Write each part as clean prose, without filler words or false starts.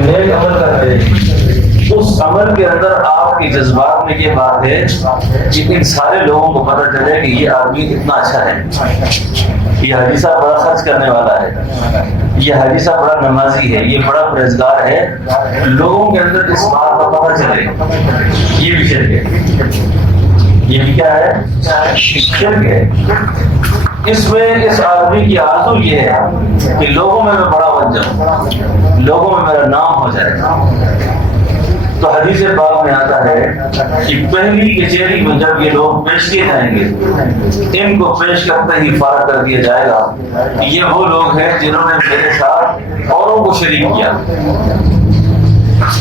نیک عمل کر رہے ہیں، اس عمل کے اندر آپ کے جذبات میں یہ بات ہے کہ ان سارے لوگوں کو پتہ چلے کہ یہ آدمی اتنا اچھا ہے، یہ حاجی صاحب بڑا خرچ کرنے والا ہے، یہ حاجی صاحب بڑا نمازی ہے، یہ بڑا پرہیزگار ہے، لوگوں کے اندر اس بات کا پتہ چلے۔ یہ بھی شرک ہے، یہ بھی کیا ہے؟ شرک ہے۔ اس میں اس آدمی کی آرزو یہ ہے کہ لوگوں میں بڑا بن جاؤں، لوگوں میں میرا نام ہو جائے۔ تو حدیث پاک میں آتا ہے کہ پہلی کچہری میں جب یہ لوگ پیش کیے جائیں گے، ان کو پیش کرتے ہی فارغ کر دیا جائے گا کہ یہ وہ لوگ ہیں جنہوں نے میرے ساتھ اوروں کو شریک کیا۔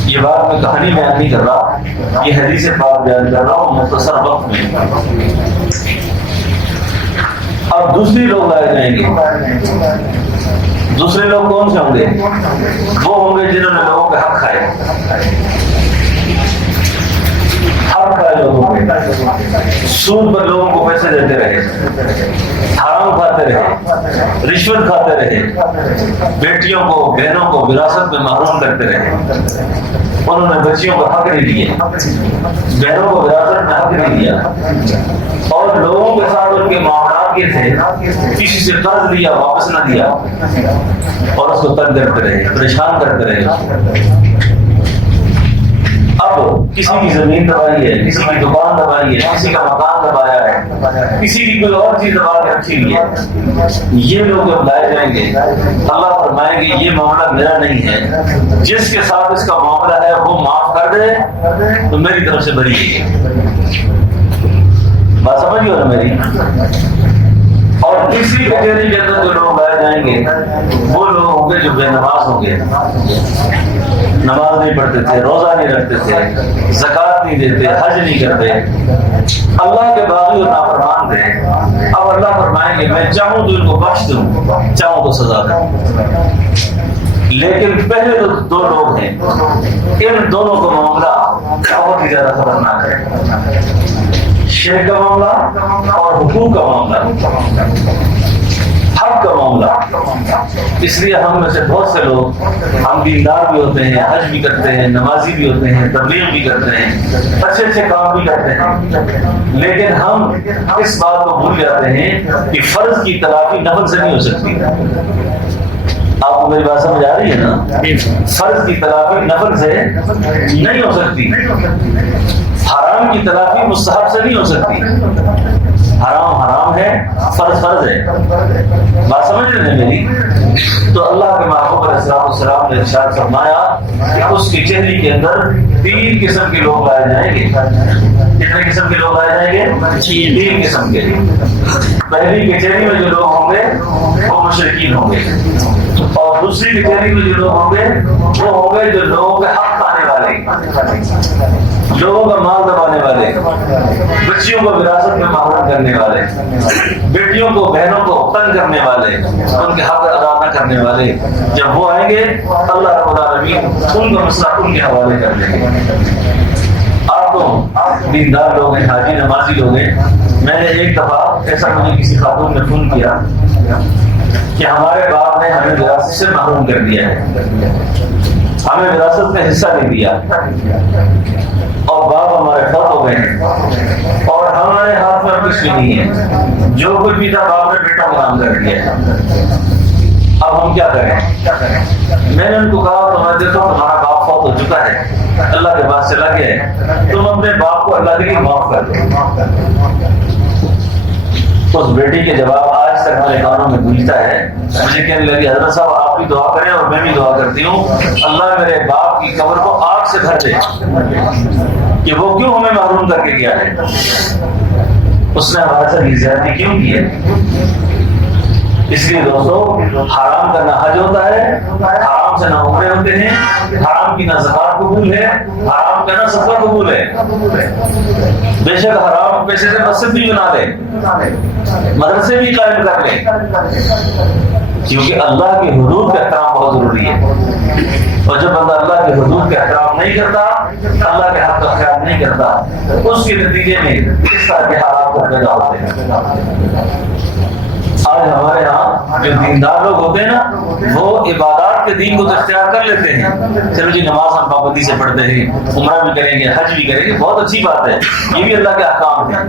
یہ بات میں کہانی بیان نہیں کر رہا، یہ حدیث پاک بیان کر رہا ہوں مختصر وقت میں۔ اب دوسری لوگ لائے جائیں گے۔ دوسرے لوگ کون سے ہوں گے؟ وہ ہوں گے جنہوں نے لوگوں کے حق کھائے، حق کھائے لوگوں کے، سود پر لوگوں کو پیسے دیتے رہے، حرام کھاتے رہے، رشوت کھاتے رہے، بیٹیوں کو بہنوں کو وراثت میں محروم کرتے رہے، انہوں نے بچیوں کو حق نہیں دیے، بہنوں کو وراثت میں حق نہیں دیا، اور لوگوں کے ساتھ ان کے معاملات یہ تھے کسی سے قرض لیا واپس نہ دیا، اور اس کو تنگ کرتے رہے، پریشان کرتے رہے۔ اب کسی کی زمین دبائی ہے، کسی کی دکان دبائی ہے، کسی کا مکان دبایا ہے، کسی کی کوئی اور چیز دبا کے رکھی ہوئی ہے، یہ لوگ جب لائے جائیں گے اللہ فرمائیں گے یہ معاملہ میرا نہیں ہے، جس کے ساتھ اس کا معاملہ ہے وہ معاف کر دے تو میری طرف سے بری ہے۔ بات سمجھ گئے نا میری؟ اور تیسری کیٹیگری کے اندر جو لوگ لائے جائیں گے وہ لوگ ہوں گے جو بے نماز ہوں گے، نماز نہیں پڑھتے تھے، روزہ نہیں رکھتے تھے، زکوٰۃ نہیں دیتے، حج نہیں کرتے، اللہ کے باغی اور نافرمان تھے۔ اب اللہ فرمائیں گے میں چاہوں تو ان کو بخش دوں، چاہوں تو سزا دوں۔ لیکن پہلے تو دو لوگ ہیں، ان دونوں کا معاملہ بہت ہی زیادہ خطرناک ہے، شرک کا معاملہ اور حقوق کا معاملہ، حق کا معاملہ۔ اس لیے ہم میں سے بہت سے لوگ ہم دیندار بھی ہوتے ہیں، حج بھی کرتے ہیں، نمازی بھی ہوتے ہیں، تبلیغ بھی کرتے ہیں، اچھے اچھے کام بھی کرتے ہیں، لیکن ہم اس بات کو بھول جاتے ہیں کہ فرض کی تلافی نفل سے نہیں ہو سکتی۔ آپ کو میری بات سمجھ آ رہی ہے نا؟ فرض کی تلافی نفل سے نہیں ہو سکتی، حرام کی تلافی مستحب سے نہیں ہو سکتی۔ حرام حرام ہے، فرض فرض ہے۔ بات سمجھ رہے ہیں میری؟ تو اللہ کے محبوب علیہ السلام نے ارشاد فرمایا کہ اس کی چہری کے اندر 3 قسم کے لوگ لائے جائیں گے۔ کتنے قسم کے لوگ لائے جائیں گے؟ 3 قسم کے۔ پہلی کچہری میں جو لوگ ہوں گے وہ مشرکین ہوں گے، اور دوسری کچہری میں جو لوگ ہوں گے وہ ہوں گے جو لوگوں کے حق پانے والے، لوگوں کا مال دبانے والے، بچیوں کو وراثت میں محروم کرنے والے، بیٹیوں کو بہنوں کو تنگ کرنے والے، ان کے حق ادا نہ کرنے والے۔ جب وہ آئیں گے اللہ رب العالمین ان کا مسئلہ ان کے حوالے کر دیں گے۔ آپ تو دیندار لوگ ہیں، حاجی نمازی لوگ ہیں۔ میں نے ایک دفعہ ایسا مجھے کسی خاتون نے فون کیا کہ ہمارے باپ نے ہمیں وراثت سے محروم کر دیا ہے، ہمیں وراثت میں حصہ نہیں دیا، اور باپ ہمارے فوت ہو گئے ہیں، اور ہمارے ہاتھ میں کچھ بھی نہیں ہے، جو کچھ بھی تھا باپ نے بیٹا غلام کر دیا ہے، اب ہم کیا کریں؟ میں نے ان کو کہا تو میں دیکھو تمہارا باپ فوت ہو چکا ہے، اللہ کے پاس چلا گیا ہے، تم اپنے باپ کو اللہ کے لیے معاف کر دو۔ تو اس بیٹی کے جواب آج تک میرے کانوں میں گونجتا ہے۔ مجھے کہنے لگی حضرت صاحب آپ بھی دعا کریں اور میں بھی دعا کرتی ہوں، اللہ میرے باپ کی قبر کو آگ سے بھر دے کہ وہ کیوں ہمیں محروم کر کے گیا ہے، اس نے ہمارے ساتھ یہ زیادتی کیوں کی ہے۔ اس لیے دوستو حرام کرنا حج ہوتا ہے، حرام سے نہ عمرے ہوتے ہیں، حرام کی نہ زکات قبول ہے، حرام کا نہ صدقہ قبول ہے۔ بے شک حرام پیسے سے مسجد بھی بنا لے، مدرسے بھی قائم کر لے، کیونکہ اللہ کی حدود کا احترام بہت ضروری ہے، اور جب بندہ اللہ کی حدود کا احترام نہیں کرتا، اللہ کے حق کا خیال نہیں کرتا، اس کے نتیجے میں اس طرح کے حالات پیدا ہوتے ہیں۔ آج ہمارے ہاں جو دیندار لوگ ہوتے ہیں نا وہ عبادات کے دین کو تو اختیار کر لیتے ہیں، چلو جی نماز ہم پابندی سے پڑھتے ہیں، عمرہ بھی کریں گے، حج بھی کریں گے، بہت اچھی بات ہے، یہ بھی اللہ کے احکام ہیں،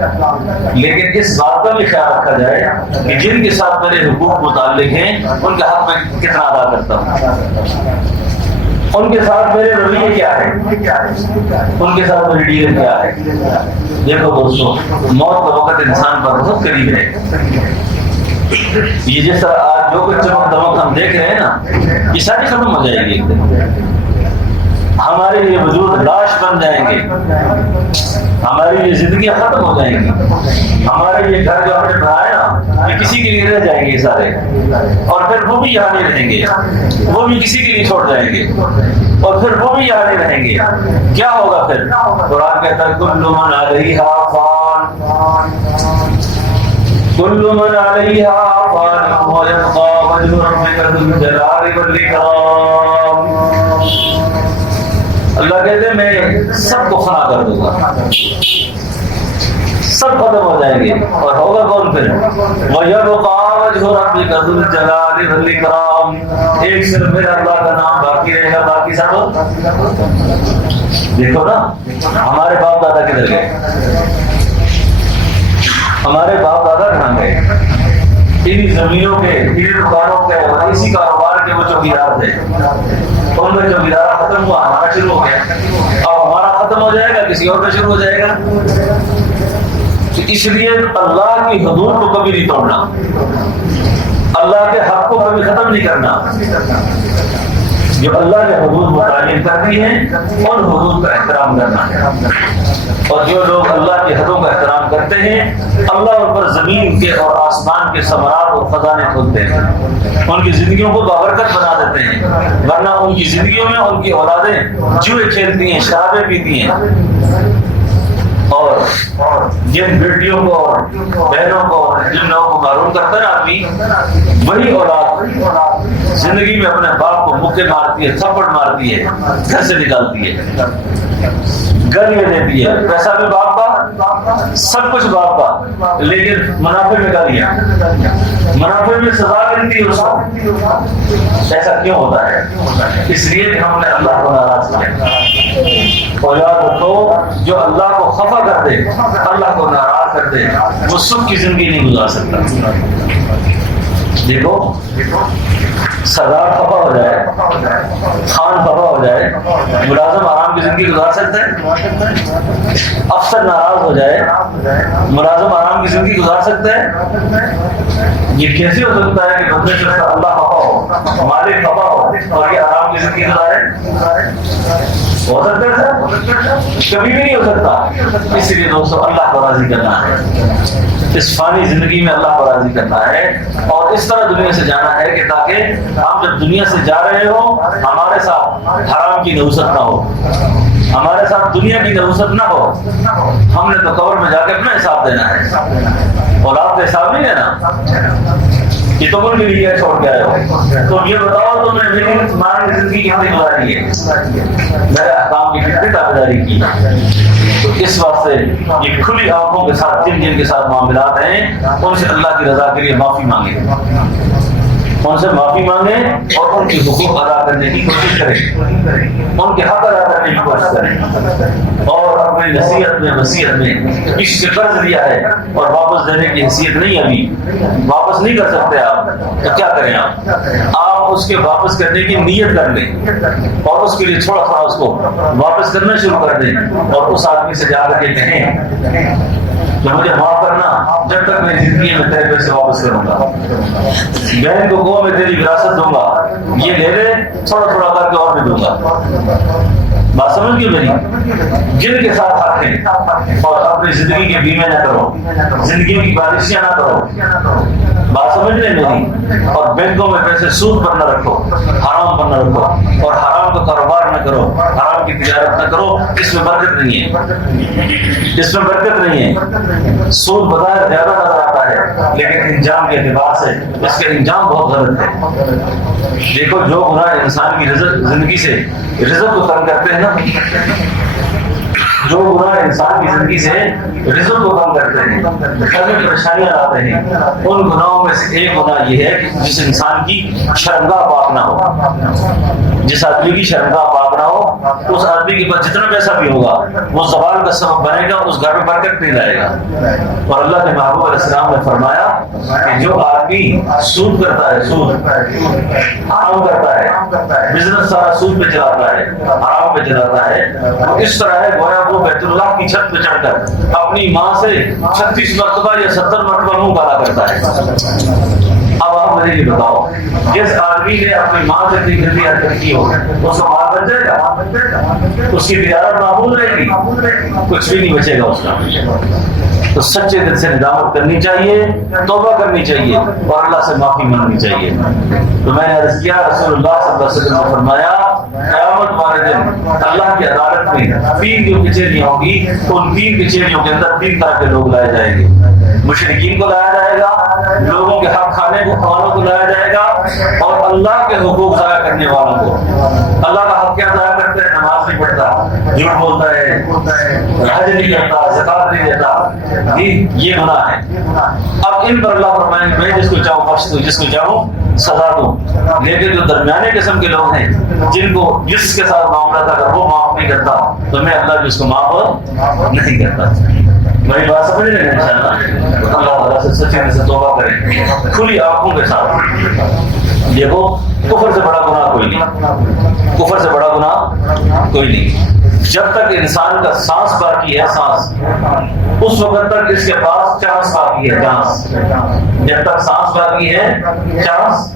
لیکن اس بات کا بھی خیال رکھا جائے کہ جن کے ساتھ میرے حقوق متعلق ہیں ان کے حق میں کتنا ادا کرتا ہوں، ان کے ساتھ میرے رویے کیا ہے، ان کے ساتھ میری ڈیل کیا ہے۔ دیکھو دوستو، موت کا وقت انسان پر بہت قریب ہے، یہ جیسا آج جو کچھ چمک دمک ہم دیکھ رہے ہیں نا یہ ساری ختم ہو جائے گی، ہمارے یہ وجود لاش بن جائیں گے، ہماری یہ زندگیاں ختم ہو جائیں گی، ہمارے یہ گھر جو ہم نے بنائے نا یہ کسی کے لیے رہ جائیں گے سارے، اور پھر وہ بھی یہاں نہیں رہیں گے، وہ بھی کسی کے لیے چھوڑ جائیں گے، اور پھر وہ بھی یہاں نہیں رہیں گے، کیا ہوگا پھر؟ قرآن کہتا ہے کل من علیہا فان، کل من علیہا فان ویبقى وجہ ربک ذو الجلال والاکرام۔ اللہ کہتے ہیں میں سب کو فنا کر دوں گا، سب ختم ہو جائیں گے، اور ہوگا کون پھر؟ وَيَبْقَى وَجْهُ رَبِّكَ ذُو الْجَلَالِ وَالْإِكْرَامِ، ایک صرف میرا اللہ کا نام باقی رہے گا، باقی سب دیکھو نا ہمارے باپ دادا کدھر گئے، ہمارے باپ دادا کہاں گئے؟ انہی زمینوں کے، انہی دکانوں کے، اسی کاروبار کے وہ چوکیدار تھے، ان میں چوکیدار ختم ہوا، ہمارا شروع ہو گیا، اب ہمارا ختم ہو جائے گا کسی اور کا شروع ہو جائے گا، اس لیے اللہ کی حدود کو کبھی نہیں توڑنا، اللہ کے حق کو کبھی ختم نہیں کرنا، جو اللہ کے حدود متعین کرتی ہیں ان حدود کا احترام کرنا ہے، اور جو لوگ اللہ کے حدوں کا احترام کرتے ہیں اللہ ان پر زمین کے اور آسمان کے ثمرات اور خزانے کھولتے ہیں، ان کی زندگیوں کو بابرکت بنا دیتے ہیں، ورنہ ان کی زندگیوں میں ان کی اولادیں جوئے کھیلتی ہیں، شرابیں پیتی ہیں، اور جن بیٹیوں کو اور بہنوں کو جن لوگوں کو محروم کرتا ہے نا آدمی، وہی اولاد زندگی میں اپنے باپ کو مکے مارتی ہے، تھپڑ مارتی ہے، گھر سے نکالتی ہے، گالیاں دیتی ہے، پیسہ بھی باپ کا، سب کچھ باپ کا، لیکن منافع میں گالیاں، منافع میں سزا ملتی ہے اس کو۔ ایسا کیوں ہوتا ہے؟ اس لیے کہ ہم نے اللہ کو ناراض کیا۔ اور یاد رکھو جو اللہ کو خفا کر دے، اللہ کو ناراض کر دے، وہ سکھ کی زندگی نہیں گزار سکتا۔ دیکھو سردار خفا ہو جائے، خان خفا ہو جائے، ملازم آرام کی زندگی گزار سکتا ہے؟ افسر ناراض ہو جائے، ملازم آرام کی زندگی گزار سکتا ہے؟ یہ کیسے ہو سکتا ہے کہ بندے سے اللہ خفا ہو، مالک خفا ہو اور یہ آرام کی زندگی گزارے؟ ہو سکتا ہے سر؟ کبھی بھی نہیں ہو سکتا۔ اس لیے دوستو اللہ کو راضی کرنا ہے، اس فانی زندگی میں اللہ کو راضی کرنا ہے، اور اس طرح دنیا سے جانا ہے کہ تاکہ ہم جب دنیا سے جا رہے ہو ہمارے ساتھ حرام کی نحوست نہ ہو، ہمارے ساتھ دنیا کی نحوست نہ ہو۔ ہم نے تو قبر میں جا کے اپنا حساب دینا ہے، اولاد کا حساب نہیں دینا۔ یہ تو ان کے لیے چھوڑ کے آئے ہو، تو یہ بتاؤ تم نے میری تمہاری زندگی کتنی گزاری ہے، میرے احکام کی کتنی تابعداری کی۔ تو اس واسطے یہ کھلی آنکھوں کے ساتھ جن جن کے ساتھ معاملات ہیں ان سے اللہ کی رضا کے لیے معافی مانگیں، ان سے معافی مانگیں اور ان کی حقوق ادا کرنے کی کوشش کریں، ان کے حق ادا کرنے کی کوشش کریں، اور اپنی نصیحت میں وصیت میں کسی سے قرض لیا ہے اور واپس دینے کی حیثیت نہیں، ابھی واپس نہیں کر سکتے آپ، تو کیا کریں آپ اس کے واپس کرنے کی نیت کر لیں، اور اس کے لیے تھوڑا تھوڑا اس کو واپس کرنا شروع کر دیں، اور اس آدمی سے جا کر کے کہیں کہ مجھے معاف کرنا، جب تک میں زندگی میں تیرے پیسے واپس کروں گا، بہن کو گو میں تیری وراثت دوں گا، یہ لے لے، تھوڑا تھوڑا کر کے اور بھی دوں گا۔ بات سمجھ گئی میری؟ جن کے ساتھ حق ہیں، اور اپنی زندگی کے بیمے نہ کرو، زندگی کی بارشیاں نہ کرو، بات سمجھ لیں میری، اور بینکوں میں پیسے سود پر نہ رکھو، حرام پر نہ رکھو، اور حرام کا کاروبار نہ کرو، حرام کی تجارت نہ کرو، اس میں برکت نہیں ہے، اس میں برکت نہیں ہے۔ سود بظاہر زیادہ نظر آتا ہے لیکن انجام کے اعتبار سے اس کا انجام بہت غلط ہے۔ دیکھو جو گناہ انسان کی زندگی سے رزق کو تنگ کرتے ہیں نا، جو گناہ انسان کی زندگی سے رزق کو کم کرتے ہیں، کبھی پریشانیاں لاتے ہیں، ان گناہوں میں سے ایک گناہ یہ ہے کہ جس انسان کی شرمگاہ پاک نہ ہو، جس آدمی کی شرمگاہ پاک نہ ہو، اس آدمی کے پاس جتنا پیسہ بھی ہوگا وہ زوال کا سبب بنے گا، اس گھر میں برکت نہیں لائے گا۔ اور اللہ کے محبوب علیہ السلام نے فرمایا کہ جو آدمی سود کرتا ہے، سود حرام کرتا ہے، بزنس سارا سود پہ چلاتا ہے، حرام پہ چلاتا ہے، وہ اس طرح ہے گویا وہ بیت اللہ کی چھت پہ چڑھ کر اپنی ماں سے 36 مرتبہ یا 70 مرتبہ منہ کالا کرتا ہے۔ اب آپ مجھے یہ بتاؤ، جس آدمی نے اپنی ماں سے اتنی گندی حرکت کی ہو اس کو مار بچ جائے گا؟ اس کی تجارت معمول رہے گی؟ کچھ بھی نہیں بچے گا اس کا۔ تو سچے دل سے ندامت کرنی چاہیے، توبہ کرنی چاہیے اور اللہ سے معافی مانگنی چاہیے۔ تو میں نے عرض کیا، رسول اللہ صلی اللہ علیہ وسلم نے فرمایا قیامت والے دن اللہ کی عدالت میں 3 جو کچہریاں ہوں گی، ان 3 کچہریوں کے اندر 3 طرح کے لوگ لائے جائیں گے۔ مشرکین کو لایا جائے گا، لوگوں کے حق کھانے والوں کو لایا جائے گا، اور اللہ کے حقوق ضائع کرنے والوں کو۔ اللہ کا حق کیا ضائع کرتے ہیں؟ نماز نہیں پڑھتا، جھوٹ بولتا ہے، حج نہیں کرتا، زکات نہیں دیتا، یہ گناہ ہے۔ اب ان پر اللہ فرمائیں گے میں جس کو چاہوں بخش دوں، جس کو چاہوں سزا دوں۔ لیکن جو درمیانے قسم کے لوگ ہیں، جن کو جس کے ساتھ معاملہ تھا اگر وہ معاف نہیں کرتا تو میں اللہ جس کو معاف نہیں کرتا۔ میری بات سمجھ رہے ہیں؟ انشاءاللہ اللہ تعالیٰ سے سچے دل سے توبہ کریں کھلی آنکھوں کے ساتھ۔ دیکھو کفر سے بڑا گناہ کوئی نہیں، کفر سے بڑا گناہ کوئی نہیں۔ جب تک انسان کا سانس باقی ہے، سانس، اس وقت تک اس کے پاس چانس باقی ہے، چانس۔ جب تک سانس باقی ہے، چانس،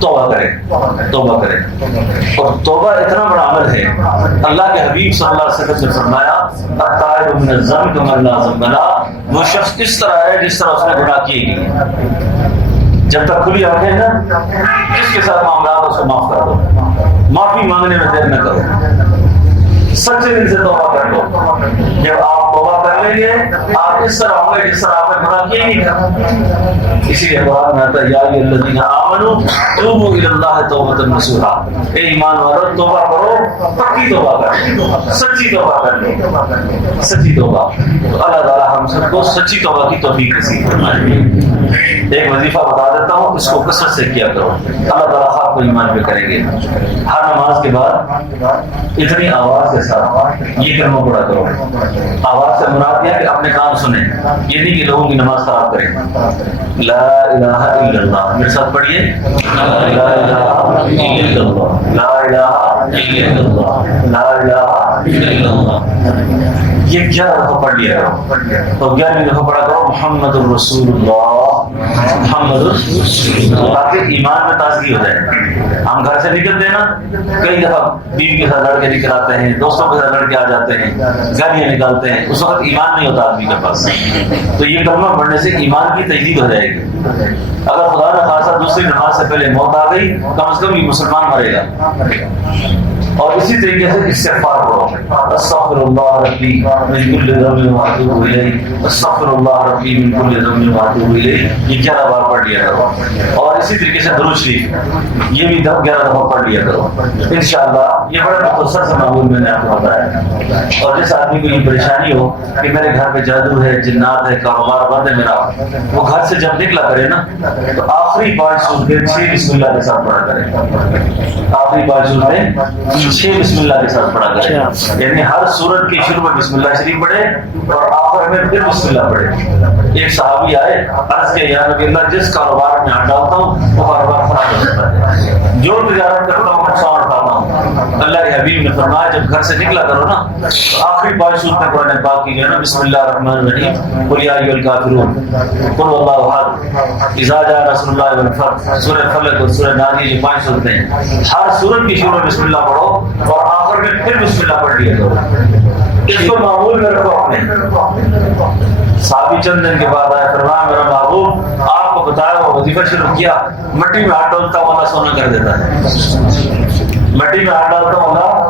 توبہ کرے، توبہ کرے۔ اور توبہ اتنا بڑا عمل ہے، اللہ کے حبیب صلی اللہ علیہ وسلم نے فرمایا التائب من الذنب کمن لا ذنب لہ، وہ شخص اس طرح ہے جس طرح اس نے گناہ کیے ہی نہیں۔ جب تک کھلی آنکھیں نا، جس کے ساتھ معاملات اس کو معاف کر دو، معافی مانگنے میں دیر نہ کرو، سچے دل سے توبہ کر لو۔ جب آپ توبہ کر لیں گے آپ اس طرح ہوں گے جس طرح آپ نے گناہ کیا ہی نہیں تھا۔ اسی لیے قرآن میں آتا ہے یا ایھا الذین آمنوا توبوا الی اللہ توبۃ نصوحا، اے ایمان والو توبہ کرو، پکی توبہ کرو، سچی توبہ کر لو، سچی توبہ۔ تو اللہ تعالیٰ ہم سب کو سچی توبہ کی توفیق نصیب فرمائے۔ ایک وظیفہ بتا دیتا ہوں، اس کو کثرت سے کیا کرو، اللہ تعالیٰ خواب کو ایمان پہ کریں گے۔ ہر نماز کے بعد اتنی آواز کے ساتھ یہ کلمہ پڑھا کرو۔ آواز سے مراد یہ ہے کہ اپنے کان سنیں، یہ نہیں کہ لوگوں کی نماز خراب کریں۔ لا الہ الا اللہ، میرے ساتھ پڑھیے، لا الہ الا اللہ، لا الہ الا اللہ، لا الہ الا اللہ۔ یہ 11 دفعہ پڑھ لیا کرو، تو 11ویں دفعہ پڑھا کرو محمد الرسول اللہ، محمد الرسول اللہ، تاکہ ایمان میں تازگی ہو جائے۔ ہم گھر سے نکلتے ہیں نا، کئی دفعہ بیوی کے ساتھ لڑ کے نکل آتے ہیں، دوستوں کے ساتھ لڑ کے آ جاتے ہیں، گالیاں نکالتے ہیں، اس وقت ایمان نہیں ہوتا آدمی کے پاس۔ تو یہ کلمہ پڑھنے سے ایمان کی تجدید ہو جائے گی۔ اگر خدا نہ خاصا دوسری نماز سے پہلے موت آ گئی، کم از کم یہ مسلمان مرے گا۔ اور اسی طریقے سے استغفار پڑھو، استغفر اللہ ربی من کل ذنب واتوب الیہ، استغفر اللہ ربی من کل ذنب واتوب الیہ، یہ 11 بار پڑھ لیا کرو۔ اور اسی طریقے سے درود شریف یہ بھی 11 دفعہ پڑھ لیا کرو انشاءاللہ۔ یہ بڑا مختصر سے معمول میں نے آپ کو بتایا۔ اور جس آدمی کو یہ پریشانی ہو کہ میرے گھر پہ جادو ہے، جنات ہے، کاروبار بند ہے میرا، وہ گھر سے جب نکلا کرے نا تو آخری 5 سورتیں 6 بسم اللہ کے ساتھ پڑھا کرے۔ آخری 5 سورتیں 6 بسم اللہ کے ساتھ پڑھا کرے، یعنی ہر سورت کے شروع میں بسم اللہ شریف پڑھے اور آخر میں پھر بسم اللہ پڑھے۔ ایک صحابی آئے، عرض کیا یا نبی اللہ جس کاروبار میں ہاتھ ڈالتا ہوں وہ کاروبار خراب ہو جاتا ہے، جو تجارت کرتا ہوں نقصان اٹھاتا ہوں۔ اللہ کے حبیب نے فرمایا جب گھر سے نکلا کرو نا تو آخری 5 سورتیں قرآن پاک کی جو ہے نا، بسم اللہ الرحمن الرحیم، قل یا ایھا الکافرون، قل اللہ احد، اذا جاء نصر اللہ والفتح، سورہ فلق اور سورہ ناس، یہ 5 سورتیں ہیں۔ ہر سورت کی شروع میں بسم اللہ پڑھو اور آخر میں پھر بسم اللہ پڑھ لیا کرو۔ اس کو معمول میں رکھو اپنے۔ صحابی چند دن کے بعد آئے، فرمایا میرا محبوب آپ کو بتایا وہ وظیفہ شروع کیا، مٹی میں ہاتھ ڈالتا والا سونا کر دیتا ہے، مٹی میں ہاتھ ڈالتا والا